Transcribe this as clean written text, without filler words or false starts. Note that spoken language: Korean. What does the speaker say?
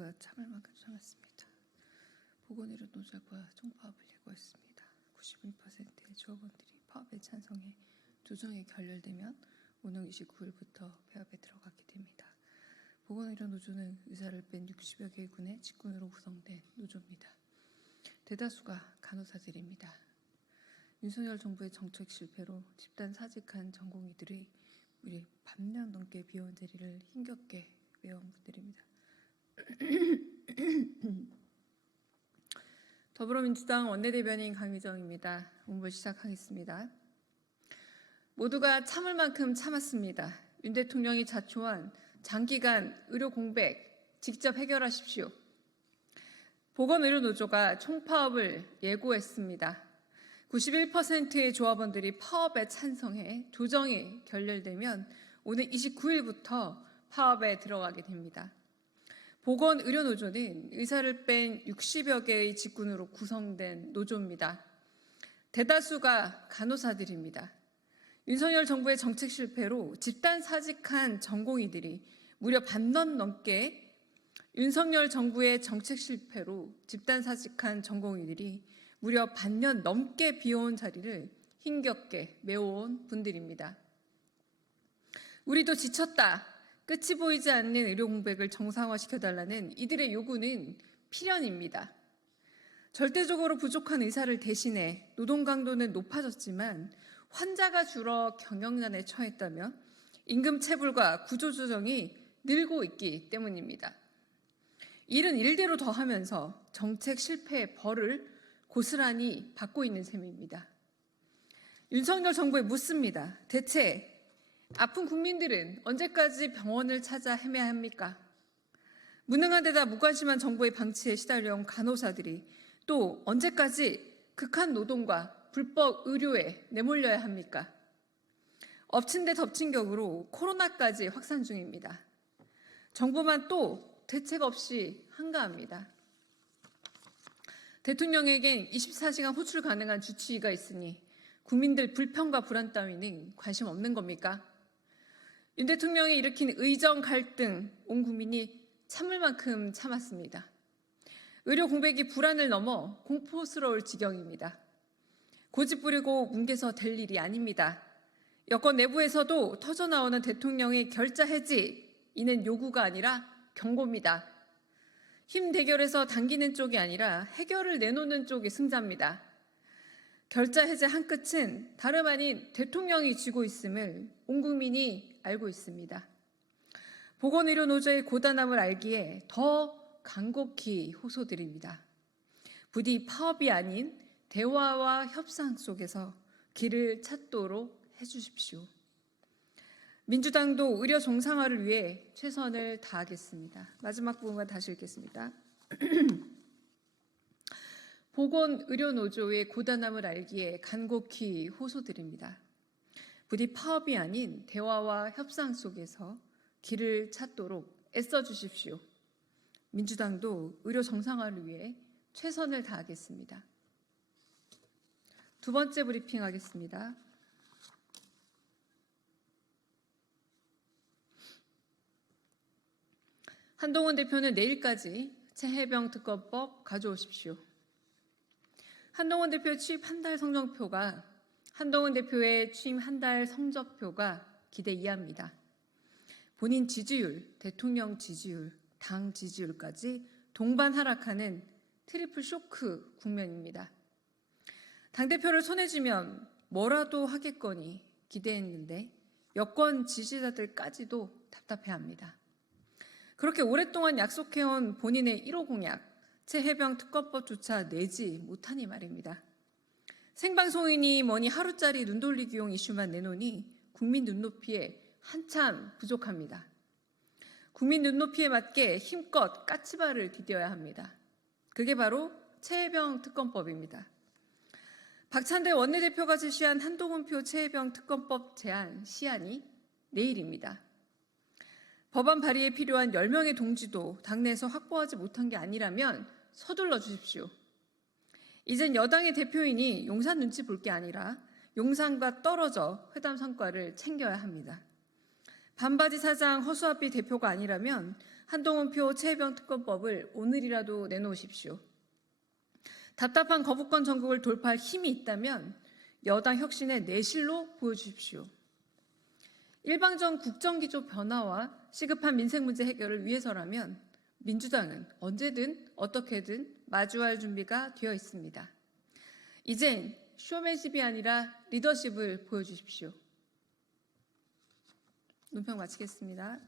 정부가 참을 만큼 참았습니다. 보건의료 노조가 총파업을 예고했습니다. 91%의 조합원들이 파업에 찬성해 조정이 결렬되면 오는 29일부터 폐업에 들어가게 됩니다. 보건의료 노조는 의사를 뺀 60여 개의 군의 직군으로 구성된 노조입니다. 대다수가 간호사들입니다. 윤석열 정부의 정책 실패로 집단 사직한 전공의들의 우리 반년 넘게 비워온 자리를 힘겹게 메운 분들입니다. 더불어민주당 원내대변인 강미정입니다. 본부 시작하겠습니다. 모두가 참을 만큼 참았습니다. 윤 대통령이 자초한 장기간 의료 공백 직접 해결하십시오. 보건의료노조가 총파업을 예고했습니다. 91%의 조합원들이 파업에 찬성해 조정이 결렬되면 오늘 29일부터 파업에 들어가게 됩니다. 보건의료노조는 의사를 뺀 60여 개의 직군으로 구성된 노조입니다. 대다수가 간호사들입니다. 윤석열 정부의 정책 실패로 집단 사직한 전공의들이 무려 반년 넘게 윤석열 정부의 정책 실패로 집단 사직한 전공의들이 무려 반년 넘게 비워온 자리를 힘겹게 메워온 분들입니다. 우리도 지쳤다. 끝이 보이지 않는 의료 공백을 정상화시켜달라는 이들의 요구는 필연입니다. 절대적으로 부족한 의사를 대신해 노동 강도는 높아졌지만 환자가 줄어 경영난에 처했다면 임금 체불과 구조조정이 늘고 있기 때문입니다. 일은 일대로 더하면서 정책 실패의 벌을 고스란히 받고 있는 셈입니다. 윤석열 정부에 묻습니다. 대체 아픈 국민들은 언제까지 병원을 찾아 헤매야 합니까? 무능한 데다 무관심한 정부의 방치에 시달려온 간호사들이 또 언제까지 극한 노동과 불법 의료에 내몰려야 합니까? 엎친 데 덮친 격으로 코로나까지 확산 중입니다. 정부만 또 대책 없이 한가합니다. 대통령에겐 24시간 호출 가능한 주치의가 있으니 국민들 불평과 불안 따위는 관심 없는 겁니까? 윤 대통령이 일으킨 의정 갈등, 온 국민이 참을 만큼 참았습니다. 의료 공백이 불안을 넘어 공포스러울 지경입니다. 고집 부리고 뭉개서 될 일이 아닙니다. 여권 내부에서도 터져나오는 대통령의 결자 해지, 이는 요구가 아니라 경고입니다. 힘 대결에서 당기는 쪽이 아니라 해결을 내놓는 쪽이 승자입니다. 결자 해제 한 끝은 다름 아닌 대통령이 쥐고 있음을 온 국민이 알고 있습니다. 보건의료노조의 고단함을 알기에 더 간곡히 호소드립니다. 부디 파업이 아닌 대화와 협상 속에서 길을 찾도록 해주십시오. 민주당도 의료 정상화를 위해 최선을 다하겠습니다. 마지막 부분만 다시 읽겠습니다. 보건의료노조의 고단함을 알기에 간곡히 호소드립니다. 부디 파업이 아닌 대화와 협상 속에서 길을 찾도록 애써주십시오. 민주당도 의료 정상화를 위해 최선을 다하겠습니다. 두 번째 브리핑 하겠습니다. 한동훈 대표는 내일까지 최혜병 특검법 가져오십시오. 한동훈 대표 취임 한 달 성적표가 한동훈 대표의 취임 한 달 성적표가 기대 이하입니다. 본인 지지율, 대통령 지지율, 당 지지율까지 동반 하락하는 트리플 쇼크 국면입니다. 당대표를 손에 쥐면 뭐라도 하겠거니 기대했는데 여권 지지자들까지도 답답해합니다. 그렇게 오랫동안 약속해온 본인의 1호 공약, 최혜병 특검법조차 내지 못하니 말입니다. 생방송이니 뭐니 하루짜리 눈돌리기용 이슈만 내놓으니 국민 눈높이에 한참 부족합니다. 국민 눈높이에 맞게 힘껏 까치발을 디뎌야 합니다. 그게 바로 최혜병 특검법입니다. 박찬대 원내대표가 제시한 한동훈표 최혜병 특검법 제안 시한이 내일입니다. 법안 발의에 필요한 10명의 동지도 당내에서 확보하지 못한 게 아니라면 서둘러 주십시오. 이젠 여당의 대표인이 용산 눈치 볼 게 아니라 용산과 떨어져 회담 성과를 챙겨야 합니다. 반바지 사장 허수아비 대표가 아니라면 한동훈표 최혜병 특검법을 오늘이라도 내놓으십시오. 답답한 거부권 전국을 돌파할 힘이 있다면 여당 혁신의 내실로 보여주십시오. 일방적 국정기조 변화와 시급한 민생 문제 해결을 위해서라면 민주당은 언제든 어떻게든 마주할 준비가 되어 있습니다. 이젠 쇼맨십이 아니라 리더십을 보여주십시오. 논평 마치겠습니다.